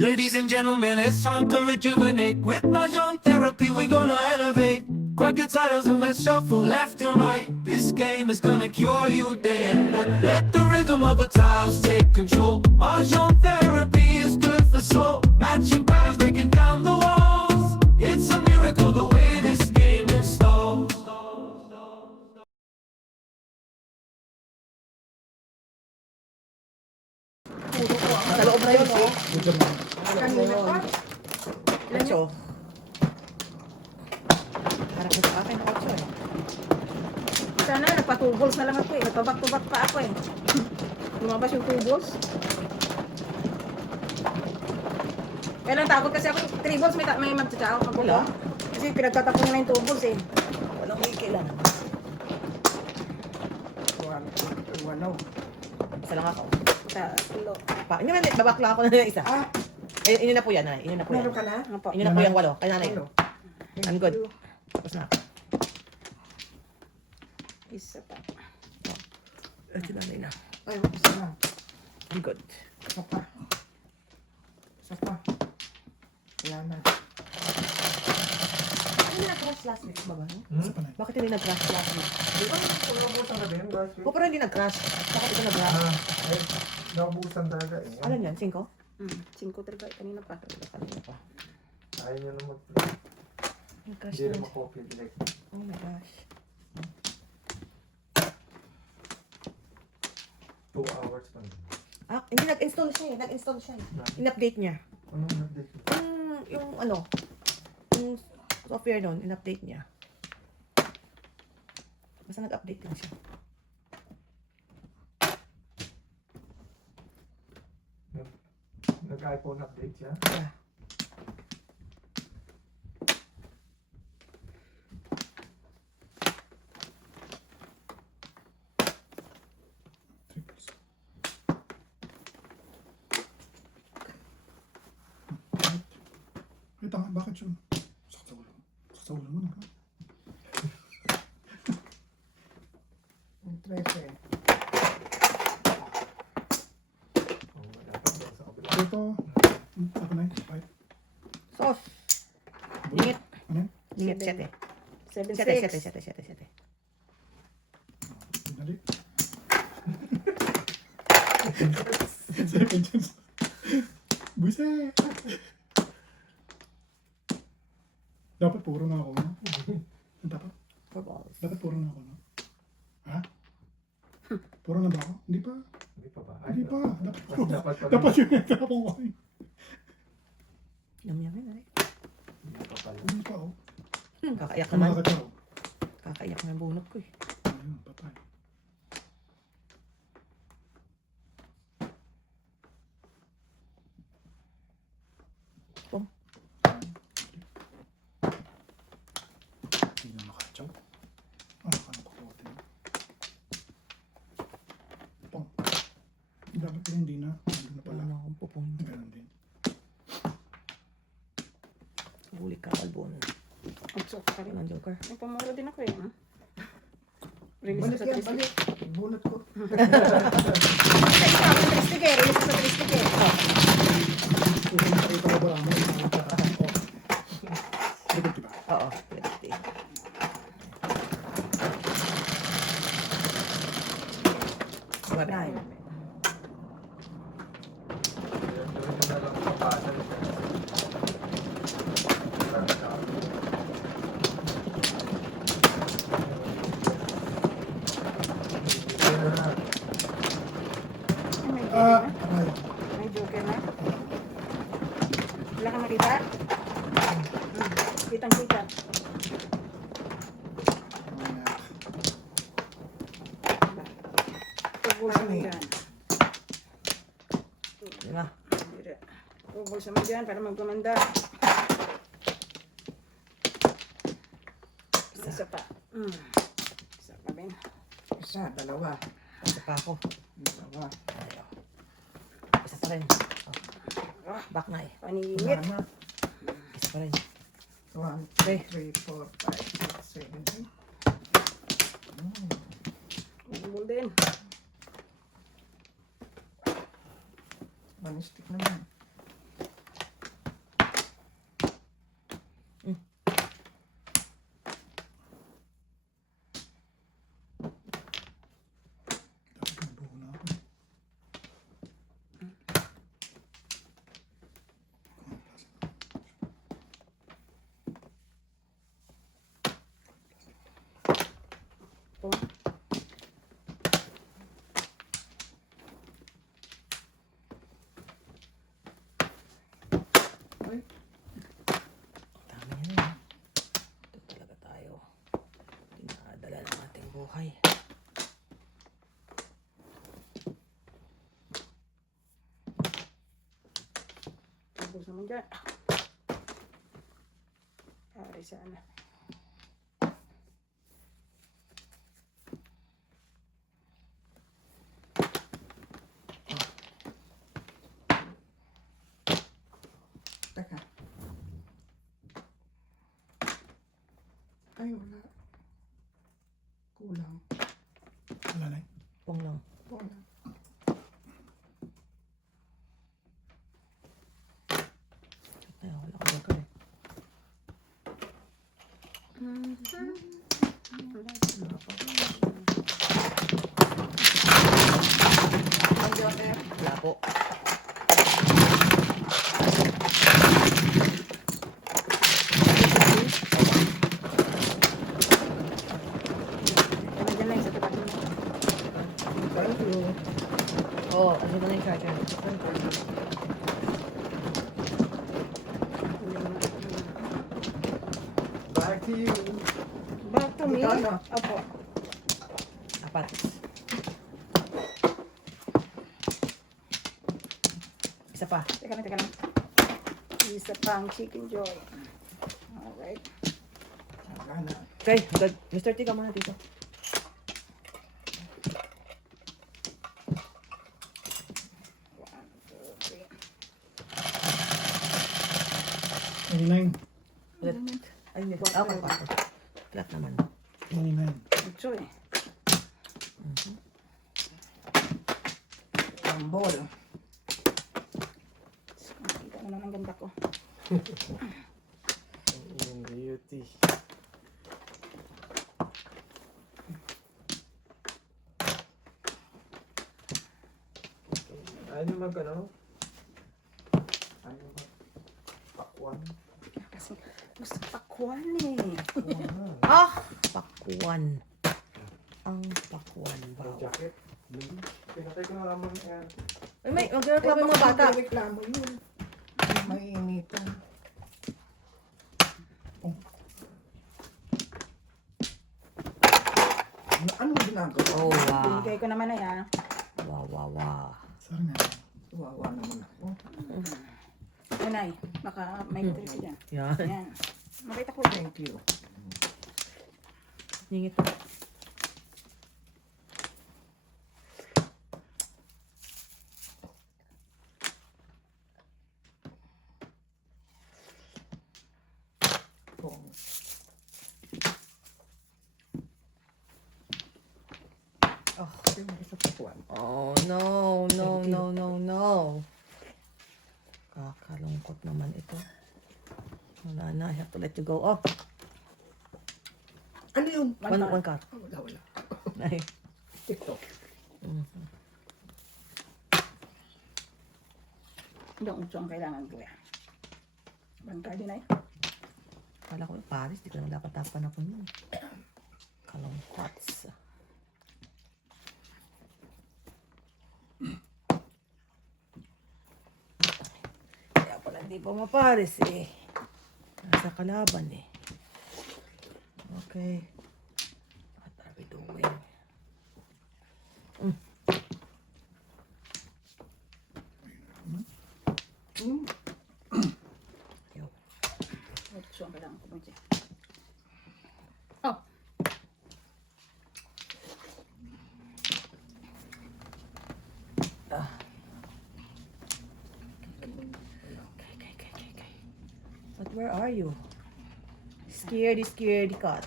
Ladies and gentlemen, it's time to rejuvenate. With Mahjong therapy, we're gonna elevate. Grab your titles and let's shuffle left and right. This game is gonna cure you day and night. Let the rhythm of the tiles take control. Mahjong therapy is good for soul. Matching patterns, breaking down the walls. It's a miracle the way this game installs. Sa loob na yun, oh. Kanina pa. Ocho. Harap mo sa akin, ocho eh. Sana nagpatubols na lang ako eh. Nagpabak-tubak pa ako eh. Lumabas yung tubols. Kaya lang takot kasi ako. 3 balls may magtsatsaw ako. Wala. Kasi pinagtatapon na yung tubols eh. Walang wiki lang. Walo. Isa lang ako. Sa tulo. Pa, hindi man, babakla ako na ng isa. Eh, ini na po yan, nanay. Ini na po yan. Meron ka na? Ano po? Ini na po yung walo. Kaya nanay. I'm good. Tapos na ako. Isa pa. Si nanay na. Ay, isa na. I'm good. Isa pa. Isa pa. Salamat. Hindi nag-crash last week ba ba? Isa pa na. Bakit hindi nag-crash last week? Di ba nakabusan na din last week? O, pero hindi nag-crash. Bakit ito nag-crash? Eh, nakabusan talaga eh. Ano yan? 5? 5 talaga. Kanina pa. Kanina pa. Ayaw nyo na Nag-crash hindi na na. makopy direct. Oh my gosh. 2 hours pa na. Ah, hindi nag-install siya eh. Nag-install siya eh. In-update niya. Anong update? Yung ano, yung software doon, in-update niya. Basta nag-update din siya. Nag-iPhone update siya? Yeah. Wait, tanga, bakit yun? Sakit sa ulo. Sakit sa ulo mo na. Yung 13. Oo, dapat doon sa kabila. Ito, ako na yun, five. Sos! Lingit. Ano yun? Lingit, 7. 7, 7. Dali. Second chance. Buset! Dapat puro na ako, no? Dapat? For balls. Dapat puro na ako, no? Ha? Puro na ba ako? Hindi pa. Hindi pa ba? Hindi pa. Dapat puro. Dapat pa rin. Dapat yun yung tapong ko. Yum yum yun, Hindi pa pala. Hindi pa, oh. Kakaiyak Ano naman. nakakataw? Kakaiyak na bunot ko eh. Ayun, patay. Pong. Hindi na nakatsaw. Ano ka nang kukutin? Pong. Dapat pala hindi na. Hindi na pala. Wala na akong pupong. Ganun din. Huli ka, albon. Ang soft ka rin. Ang joker. May pamura din ako eh. Release ko Balik sa yan, 3 balik. Bunot ko. Release ko sa 3 sticker. Ito ba ba? Ano yung magkakaroon ko? Likod diba? Oo, let's see. Wala. 9. Gawin nyo na lang sa pasal siya. May joker Ah, na. aray. May joker na. Wala kang makita? Kitang-kita. Tubuls naman dyan. Lima. Tubuls naman dyan para magpamanda. Isa pa. Isa pa din. Isa, dalawa. Isa pa ako. Dalawa. Ayaw. Isa pa rin. Oh. Back na eh. Paningit. Wala na. Isa pa rin. 1, 2, 3, 4, 5, 6, 7, 8. Tubul din. One stick naman. Ay, Dami yan. Ito talaga tayo. Dinadala ng ating buhay. Tapos naman dyan. Pare sana. teka. Ay, wala. Kulang. Wala na. Pong lang. Kulang. Ay, wala ka lang kaya. Wala po. Nandiyan lang sa tapat mo. Thank you. Oo, ano ba na yung charger? Back to you. Back to me. Ikaw na. Opo. Apat. Isa pa. Teka lang. Isa pang chicken joy. Alright. Saka na. Okay, good. Mr. T, ka muna dito. One, two, three. 99. Ulit. Ay, hindi. Okay, okay. Flat naman. 99. Joy. Tambol. Nakita naman ang ganda ko. Yung beauty. Ano mag ano? Ano mag pakwan? Kasi gusto pakwan eh. Ah! Pakwan. Ang pakwan. May Wow. jacket? Pinatay ko na naman yan. Ay, may magreklamo mga bata. Reklamo yun. May initan. Oh. Ano ginagawa? Oh, wow. Binigay ko naman na yan. Wow, wow, wow. Sorry na. Wawa naman ako. Unay, baka may interest dyan. Yan. Yan. Makita ko. Thank you. Ningit. Oh. Oh. Sa pakuan. Oh, no, no, no, no, no. Kakalungkot naman ito. Wala na, I have to let you go. Oh, Ano yun? one card. Oh, wala. Ay. TikTok. Ilang utso ang kailangan ko yan. Bangka din ay. Kala ko Paris, di ko naman dapat tapan ako nun. Kalungkots. Kaya pala hindi pa maparis eh. Nasa kalaban eh. Okay. What are we doing? Yo. Utso ang kailangan ko mo dyan. Oh. Okay. But where are you? Scaredy cat.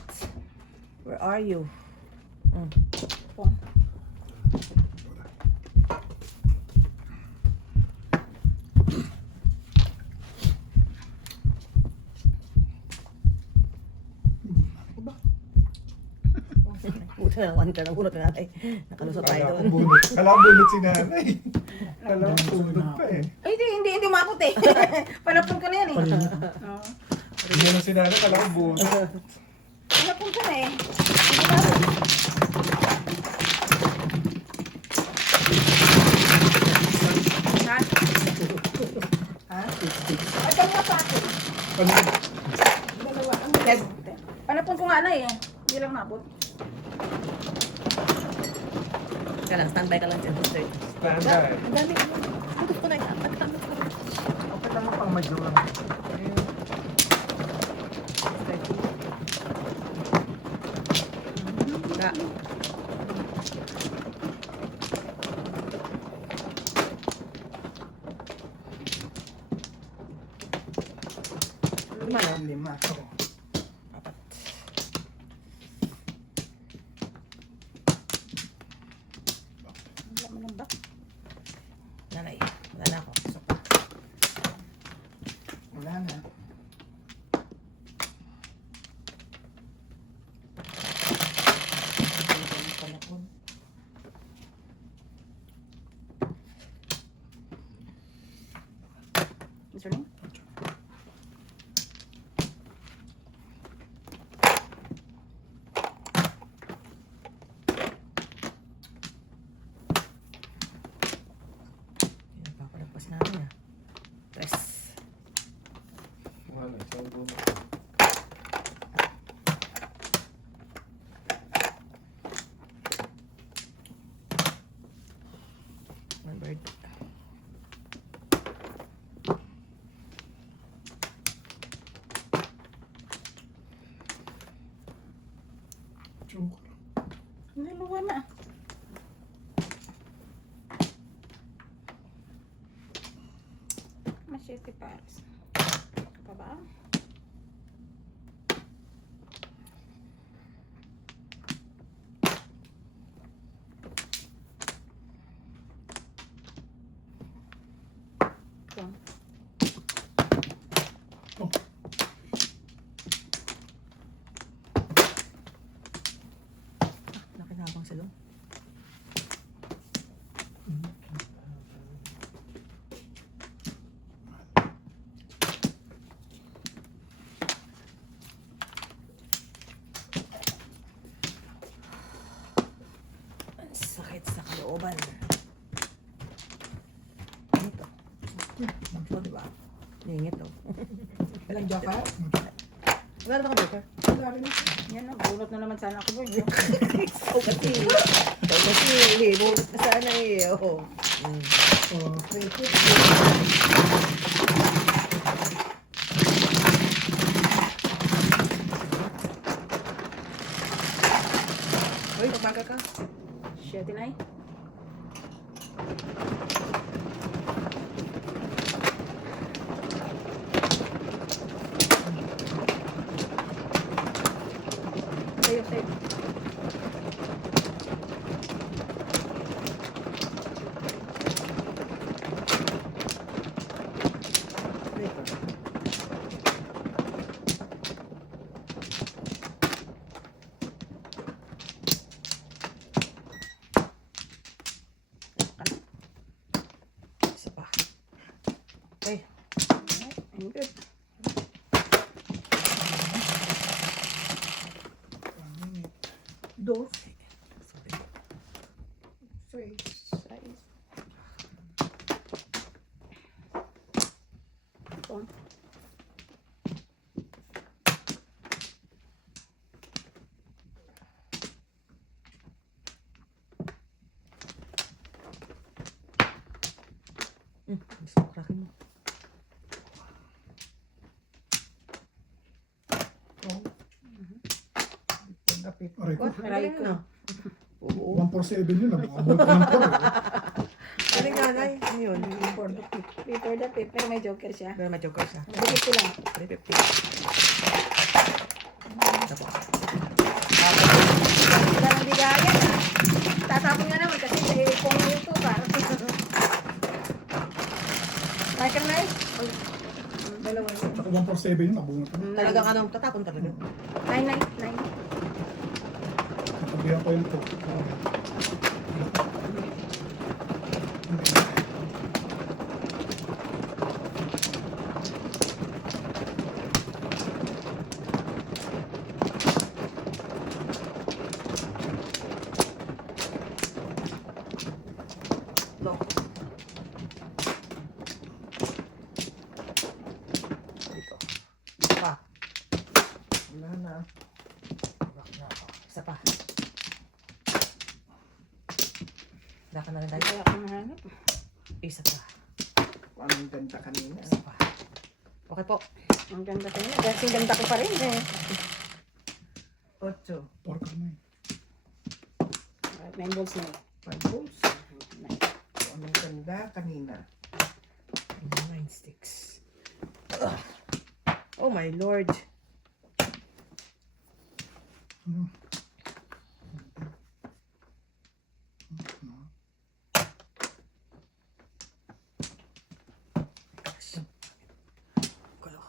Where are you? Pong. Puta na, one ka na bunot na natin. Nakalusot tayo Kala ko doon. bunot. Kala ko bunot si nanay. Kala ko bunot pa eh. Ay, hindi umabot eh. Panapon ko na yan eh. Oo. Hindi na si nanay. Kala ko bunot. Panapon ko na eh. Hindi umabot. Ha? Ha? Ay, kang mata. Ano yun? Dalawa. Ang Yes. Panapon ko nga na eh. Hindi lang nabot. Ka lang, standby ka lang dyan. Sir. Standard. Ang dami. Ang gusto ko na yan. Okay lang mo pang medyo lang. Ka. Lima na. Lima. Oo. Apat. Wala mo lang ba? Nanay. Wala na ako. So, Wala na. panapon. Gusto niyo? Papalagpas namin ah. Tres. Wala. So, doon. One bird. Joke. Dalawa na. Masyete pares. Pa ba? Ito. Oh. Nakinabang sa loob. Ang sakit sa kalooban. Ano to? Ito, di ba? Ningit to. Walang joker? Wala na ka, Joker? Wala rin. Yan na, bunot na naman sana ako boy. Ikaw kasi, hinulot na sana eh. Oh. Oh, 350. Uy, magbaga ka. Shit, inay. Sayo, sayo. Isa pa. Okay. I'm good. Dos. Sorry. Seis. Size. Ito. Gusto ko krakin mo. Oh. Pagdapit. aray ko. Aray ko. Oo. 147 yun. Nabukabot ko ng 4. Ano yung nanay? Ano yun? For the pip. For the pip. Pero may joker siya. Pero may joker siya. Dikit ko lang. 350. Tapos. Wala nang bigayan. Tatapon nga naman kasi sa kung ito ba. Michael Knight? Dalawa yun. Tsaka 147 yun. Nabunot ko. Talagang ano, tatapon talaga. 999. Nakabihan ko yun to. Lock. Dito. Wala na. Bak na ako. Isa pa. Wala ka na rin dahil. Kaya ako nahanap. Isa pa. Anong ganda kanina. Isa pa. Okay po. Ang ganda ko niya. Kasi ganda ko pa rin eh. 8. 4 ka na eh. Alright, 9 balls na eh. 5 balls. Anong ganda kanina. 9 sticks. Ugh. Oh my lord. Ano? Gulo.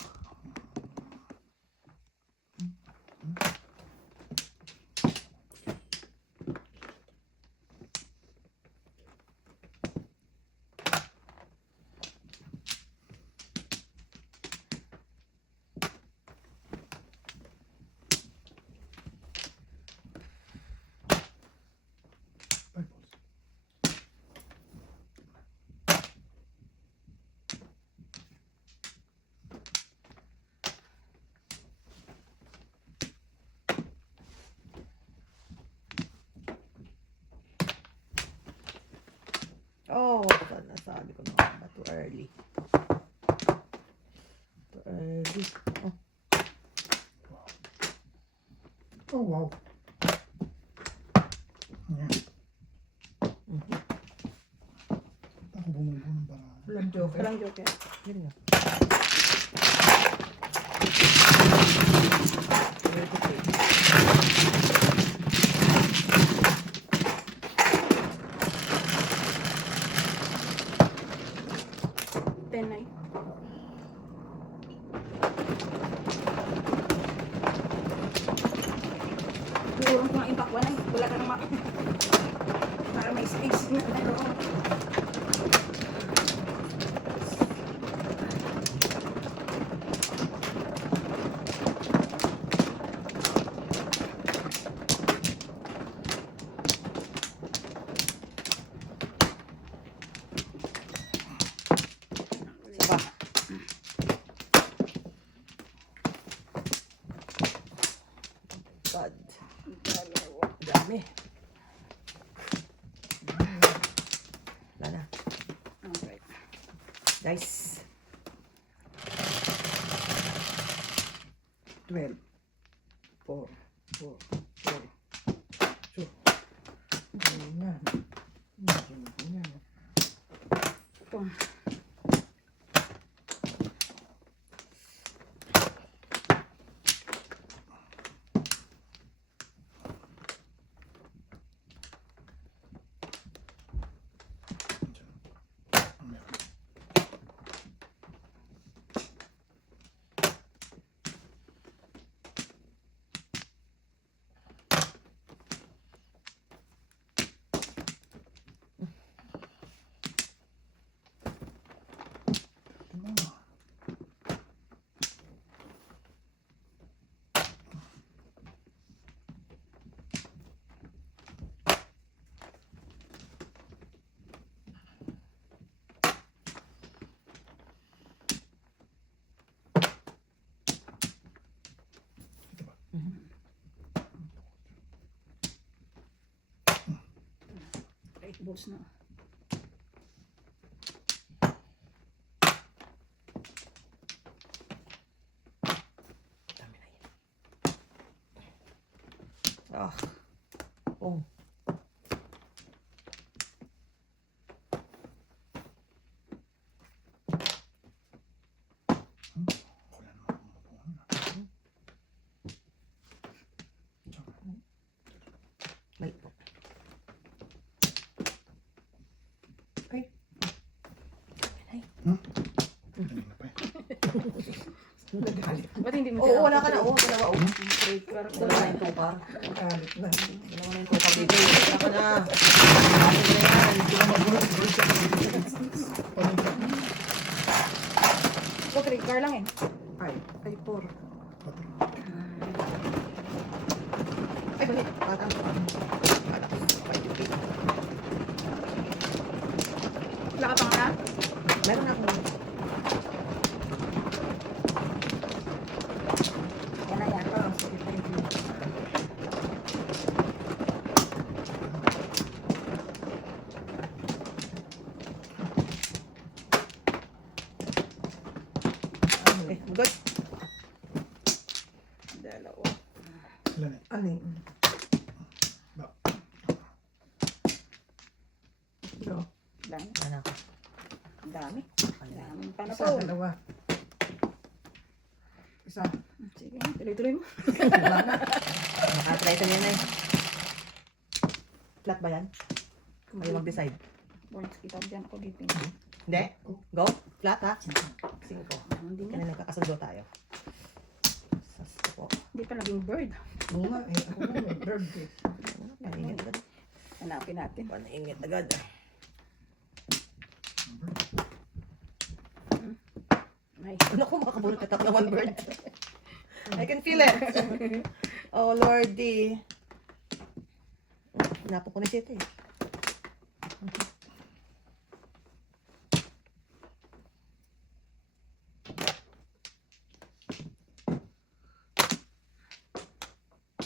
Five balls. Oh, nasabi ko na ba? Too early. Too early. Oh, Oh, wow. Ayan. Ako bumubuo ng paraan. Walang joke. Walang joke yan. yun nga. Ten na eh. Sigurong ko nga impakwan ay. Wala ka naman. Para may space na. Isa pa. God. Dami. Wala na. Alright. Nice. 12. 4. 4. 4. 2. Ganyan. Ganyan. Ito. Ang meron. Ano? Ito ba? 8 balls na. Dami na yun. Ah. Oh. Wala naman akong mabuo. Mali po. Ay. Kanina pa eh. Nagalit. Ba't hindi mo Oo, wala ka na. Oo, dalawa. Oo. Trade card. Dalawa na yung tukar. Nagalit na. Dalawa na yung tukar dito. Wala ka na. Ano na yan? So, trade card lang eh. 5. Ay, 4. Ay, balik. Batang. Wala ka pa nga na? Meron ako. Yan na yan. Good. Dalawa. Ilan eh? Alin? Ba? Go. Dami. Ano ako? Dami. Daming Isa, panapon. dalawa. Isa. Sige, tuloy-tuloy mo. Nakatry ka niya na eh. Flat ba yan? Kayo mag-decide. Boards, kita dyan ako dito. Hindi? Go? Flat ha? 5. Hindi Kaya na. nagkakasundo tayo. Sas po. Hindi pa naging bird. Oo nga eh. Ako nga may birthday. Panaingit agad. Hanapin natin. Panaingit agad. Ay, Ano ko makabulot na tatlo one bird? I can feel it. Oh, Lordy. Hinapo ko na siya ito eh.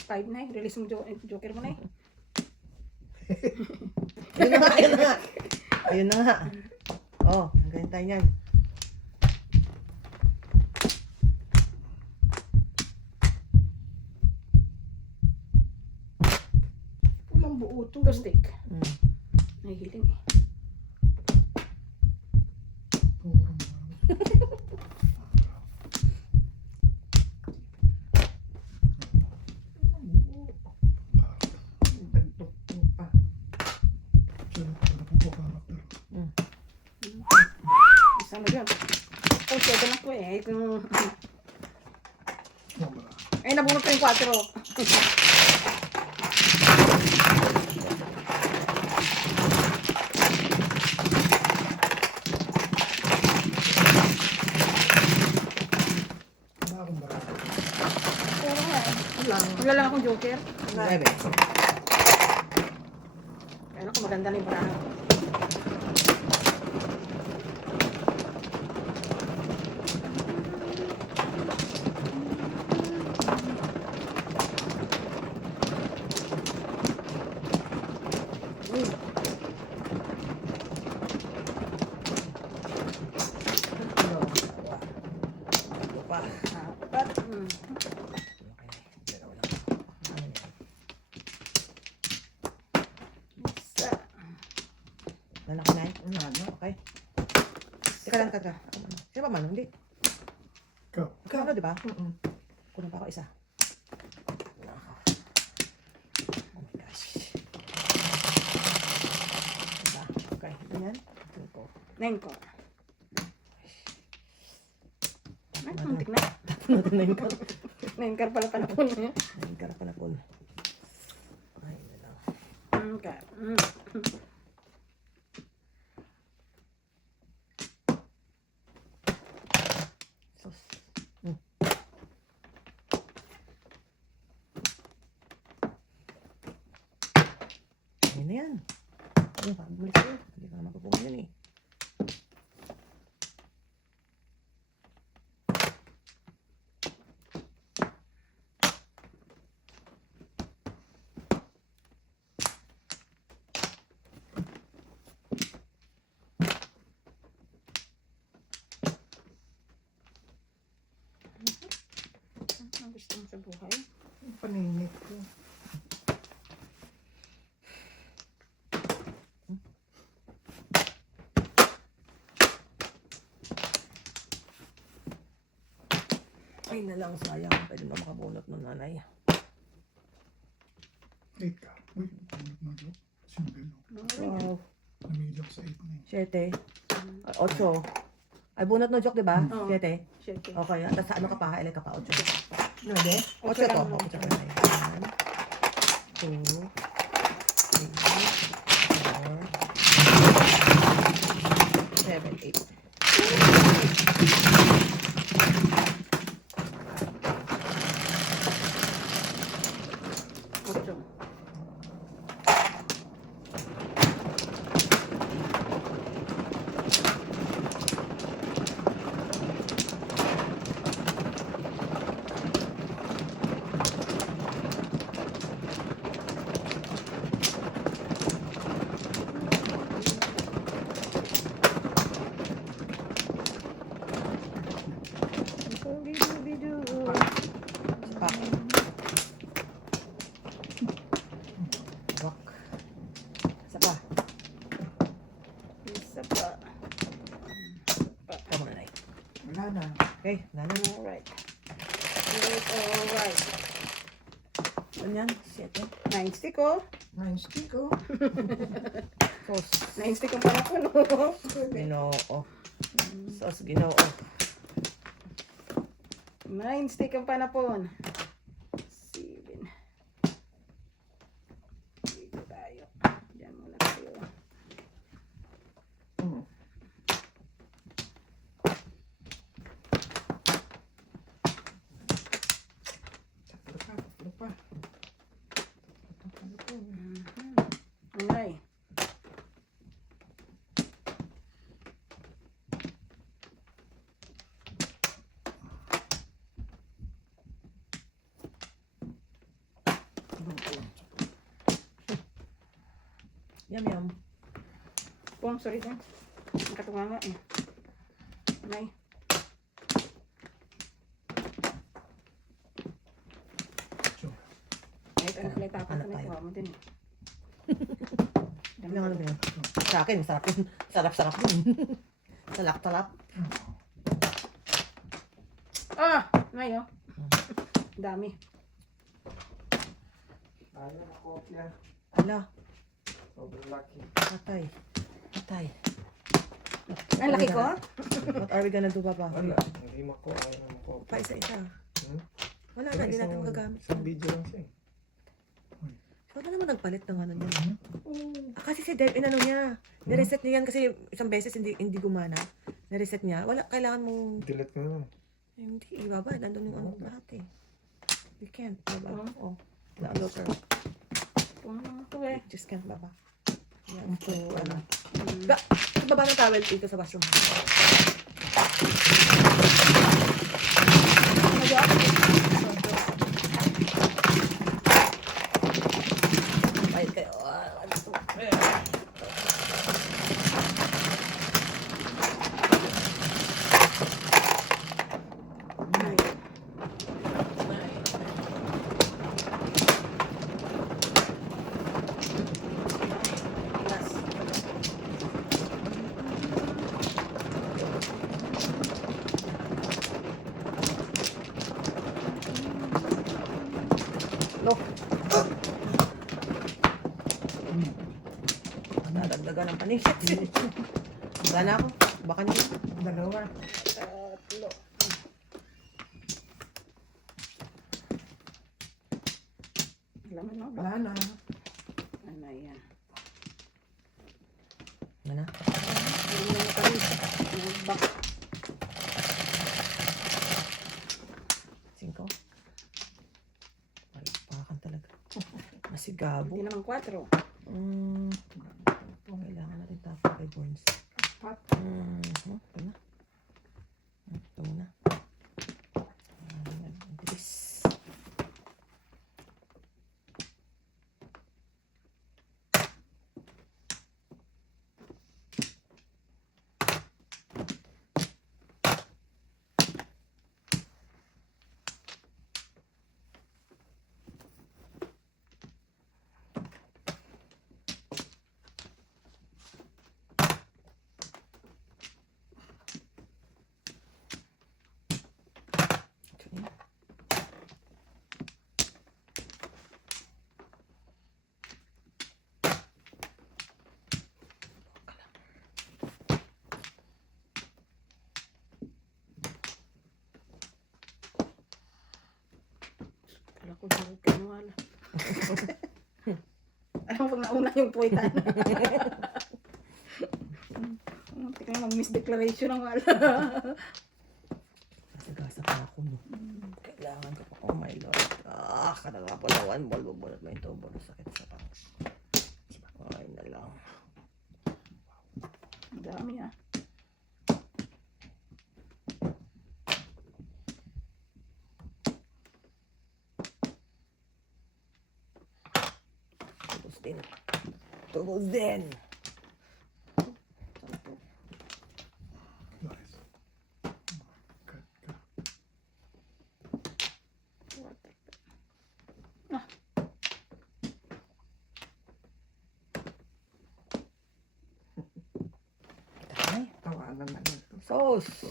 five na eh. Release mo joker mo na eh. Ayun na nga, ayun na nga. Ayun na nga. Oh, ang ganyan tayo niyan. Walang buo to. Two stick. Mm. Nahihiling eh. Puro mga. Dantok mo pa. Sure, para po po karakter. Isa mo dyan. Oh, seven ako eh. Itong... Wala. Ay, nabunot ko yung 4. Wala akong barako. Pero nga eh. Walang. Wala lang akong joker. 9. Kaya ako maganda na yung barahan. Ito pa. Apat. Isa. Lalaki na eh. Wala na. Okay. Teka lang, teka. Ako muna. Sino ba man? Hindi. Ikaw. Ikaw ano, di ba? Mm-mm. Kunin pa ako isa. Nako. Oh my gosh. Diba? Okay. Ganyan. Ito ko. 9 ko. Ay, muntik na. Natin na yung 9 car pala panapon niya. karap na po. Ay, na lang. Okay. Sus. Ayun na yan. Ayun, bumalik ko. Hindi ka naman pupunta yun eh. Ang gusto mo sa buhay? Paninit ko. Ay na lang, sayang. Pwede na makabunot ng nanay. 8 ka. Uy, pangit na joke. Single. No? Wow. Namili ako sa 8 na eh. 7. 8. Ay, bunot no joke, di ba? Oo. 7. Shake. Okay, at sa ano ka pa? Ilay ka pa, 8. Nade? 8 to. 8 ka na. 1, 2, 3, 4, 7, 8. Ocho. Okay, wala na. Alright. Alright. Ano yan? 7. 9 stick oh. Nice stick, oh. Sauce. 9 stick ang panapon oh. Ginoo. Sauce, ginoo. 9 stick ang panapon. 7. Dito tayo. Diyan muna tayo. Mm. Tatlo pa. Okay. Yum, yum. Pong, sorry din. Nakatunga nga eh. Okay. Kahit ano pala tapos Ano na tayo? ito mo din. Ano ba yan? Sa akin, sarap yun. Sarap-sarap yun. Salap-salap. Ah! Ngayon. Dami. Ayaw na kopya. Hala, Sobrang laki. patay. Patay. Ang laki ko? What are we gonna do, Papa? Wala. Hindi mako. Ayaw na mako. Pa isa-isa. Hmm? Wala na, hindi natin magagamit. Isang video lang siya eh. Ikaw na naman nagpalit ng ano niya. Ah, kasi si Deb, inano niya. Nireset niya yan kasi isang beses hindi gumana. Nireset niya. Wala, kailangan mong... Delete ko na lang. Hindi, ibaba. Nandun yung ano lahat eh. You can't, baba. Oh. Na-alter. Pong ako eh. Just can't, baba. Yan, so, ano. Baba ng towel dito sa washroom. Bayad kayo. Ano to? Look. Nadagdagan ng panisit. Wala na ako. Baka niyo. Dalawa. Tatlo. Laman mo ba? Wala na. Ano yan? Ano na? Hindi mo na kami. Bak. 5. Palipakan talaga. Masigabo. Hindi naman 4. Kailangan natin tapos kay Burns. Pat. Ito na. Ito muna. Ayan, ang bilis. Okay. Kala ko bakit ka nawala. Alam mo pag nauna yung puwitan. Muntik na mag-misdeclaration ang wala. Nasagasa pa ako, no? Kailangan ko pa. Oh my Lord. Kadagapalawan. Bulbog-bulot mo yung tubo. Sakit sa pang. Okay na lang. Ang dami ah. Tubos din. Tubos din. Nice. Good, good. Ay, Tawanan na nito. sauce.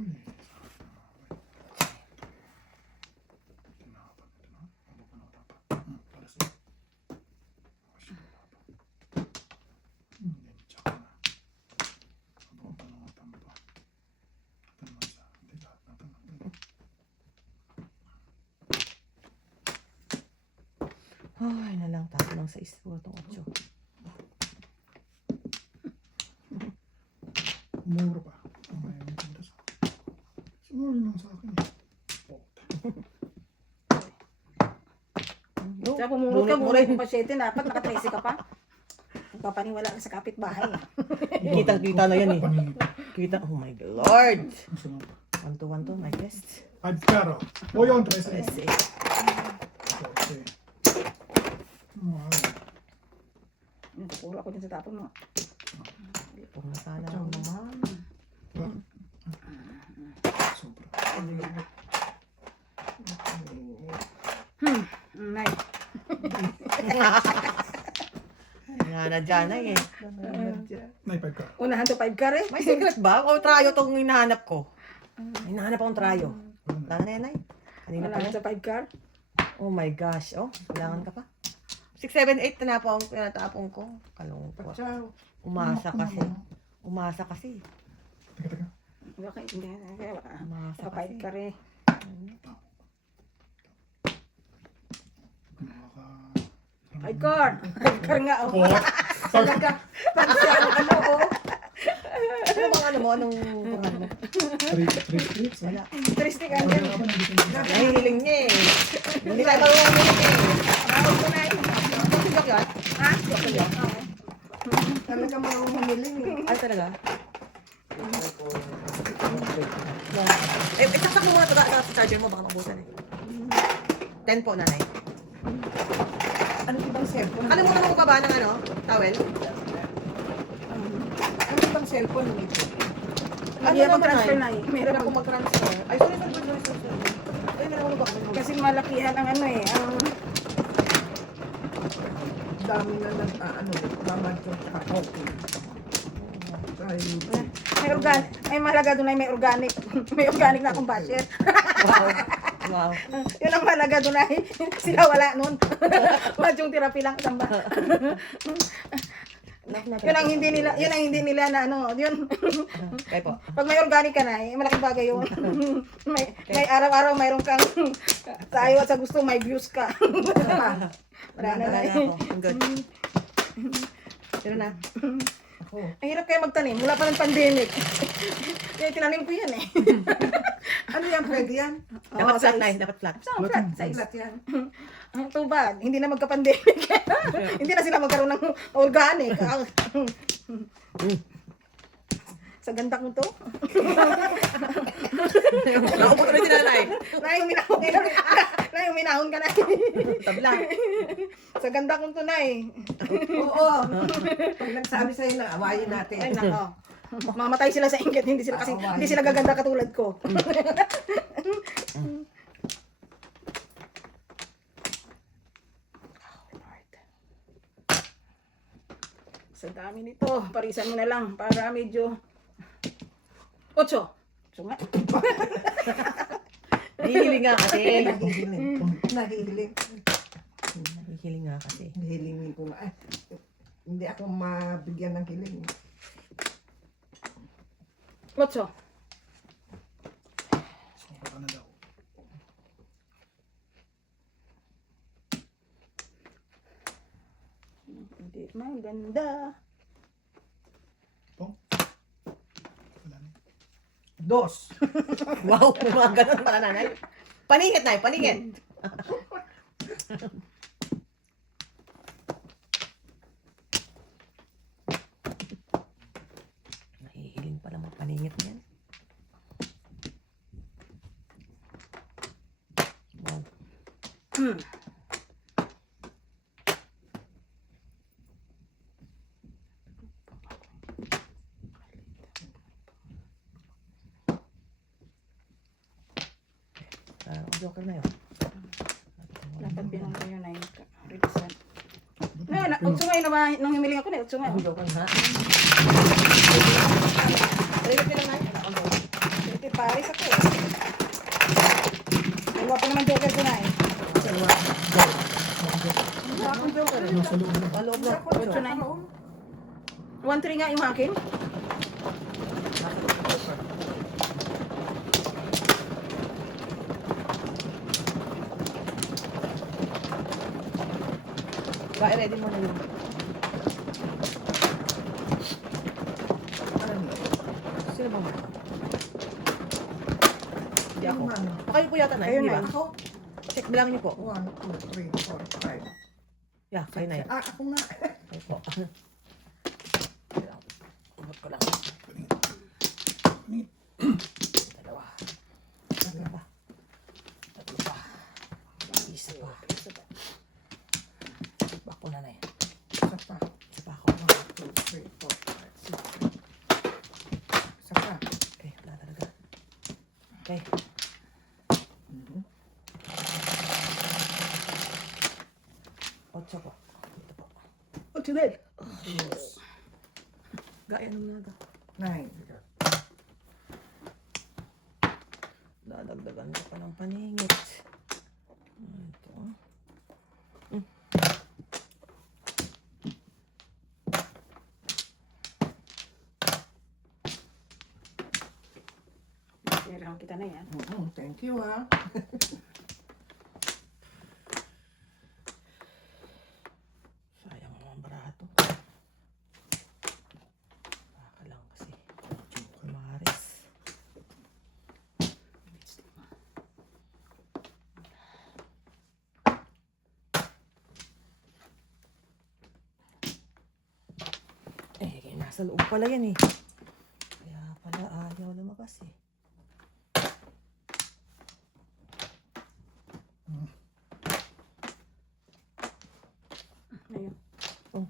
huli. Tinapan, tinapan. Ano pa na dapat? Palas na. Asya na dapat. Tsaka na. Ano pa na tampa. Ito naman sa, hindi lahat na tampa. Ay, na lang. Tapo ng 6. Puro itong 8. Umuro pa. Mamaya may punta sa akin. Sumuro lang sa akin. No, Kaya pumulot ka, bunit bunit mo pa 7, dapat naka-13 ka pa. Magpapaniwala ka sa kapitbahay. Kitang-kita na yan eh. Paningit. Kita, oh my Lord. Gusto mo pa. 1 to 1 to, my best. 5 karo. O yun, 13. Let's see. 14. Wow. Puro ako din sa tapon mo. Huwag na sana ako naman. Sobra. Nay. Nga na dyan ay eh. Nay, 5 karo. Unahan to 5 ka rin. May secret ba? O trayo itong hinahanap ko. May hinahanap akong trayo. Wala na yan ay. Kanina pa Unahan yan. sa 5 car. Oh my gosh. Oh, kailangan ka pa. 6, 7, 8 tinatapong ko. Kalungkot. Ciao. Umasa kasi. Umasa kasi. Teka, teka. Okay, hindi. Umasa Sa 5 kasi. ka rin. Nakaka... 5 car. 5 car nga. Oh. Oh! Talaga. Pansyan. Ano oh. Ano bang ano mo? Anong kurhan mo? 3 splits. Wala. Interesting ka Wala yan. ka ba nandito na? Nahihiling niya eh. Hindi tayo marunong umilig eh. Ako ko na yun. Joke yun? Ha? Oo. Talaga mga humiling eh. Ay talaga? Saksak mo muna ito sa charger mo. Baka mabusan eh. 10 po, nanay. Ano ibang cellphone? Nakalimutan mo ba ba ng ano? Towel? Ano ibang cellphone dito? Hindi ako transfer na eh. Meron ako mag-transfer. Ay, sorry. Ay, meron ako ba? Kasi malakihan ang ano eh. Ang Dami na ano, mamadyo sa okay. Sa YouTube. may organic. Ay mahalaga doon ay may organic. May organic na akong basher. Wow. Yun ang mahalaga doon ay sila wala nun. Madyong therapy lang tamba. Yun ang hindi nila na ano, yun. Kaya po. Pag may organic ka na, malaking bagay yun. may araw-araw mayroon kang sa ayaw at sa gusto may views ka. Wala na Wala na. ako. I'm good. Pero na. Ako. Ang hirap kaya magtanim, mula pa ng pandemic. Kaya tinanim ko yan eh. Ano yan, pwede yan? Dapat flat size. na. Dapat flat. So, flat size. Silat yan. Too bad, hindi na magka-pandemic. Hindi na sila magkaroon ng organic. Sa ganda ko to. Naupo ka na si nanay. Na yung minahon ka na. Tabla. Sa ganda kong to na eh. Oo. Pag nagsabi sa'yo na, awayin natin. Ay nako. Mamatay sila sa inggit, hindi sila kasi hindi sila gaganda katulad ko. Sa dami nito, parisan mo na lang para medyo 8. Sunga. Nahihiling nga kasi. Nahihiling. Nahihiling. Nahihiling nga kasi. Nahilingin ko nga. Ay, hindi ako mabigyan ng hiling. 8. Sobra na daw. Hindi maganda. Pong? Wala na. 2. Wow, may mga ganun pala nanay. Paningit na, paningit. Nahihiling pala mga paningit niyan. Wow. Joker na yun. Dapat pinang ko yun ay represent. Ngayon, 8 ngayon na ba? Nang himiling ako na 8 ngayon. Joker na. Pwede ka lang na. May Paris ako eh. Dalawa pa naman joker ko na eh. Wala akong joker eh. Nasa loob na. Maloob na. Ito na. 1-3 nga yung akin. Ba, ready mo na yun. Sino ba mo? Hindi ako. Ano? Kayo po yata na, Kayo hindi na ba? yun. Ako? Check, bilangin niyo po. 1, 2, 3, 4, 5. Yeah, kayo na yun. Ako nga. Kayo po. Umot ko lang. Dalawa. Tatlo pa. Tatlo pa. Isa pa. Bako na na yun. Isa pa. Isa pa ako. 1, 2, 3, 4, 5, 6. Isa pa. Okay, wala talaga. Okay. Otso po. Ito po. What's that? Gaya nung naga. 9. Dadagdagan ko pa ng paningit. Ito. Kailangan kita na yan. Thank you ha. Sayang naman barato. Baka lang kasi. Maris. Nasa loob pala yan eh. Kaya pala ayaw lumabas eh. Ayun. Oh.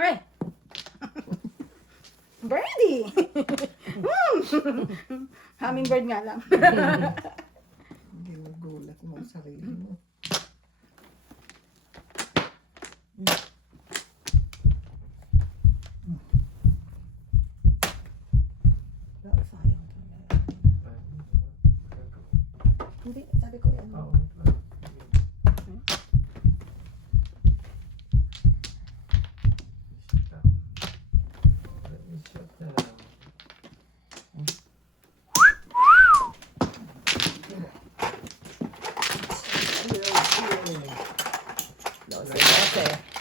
Ay! Birdie! Hummingbird nga lang. Ginugulat mo ang sarili mo. Sayang. Hindi, sabi ko yan. Dose.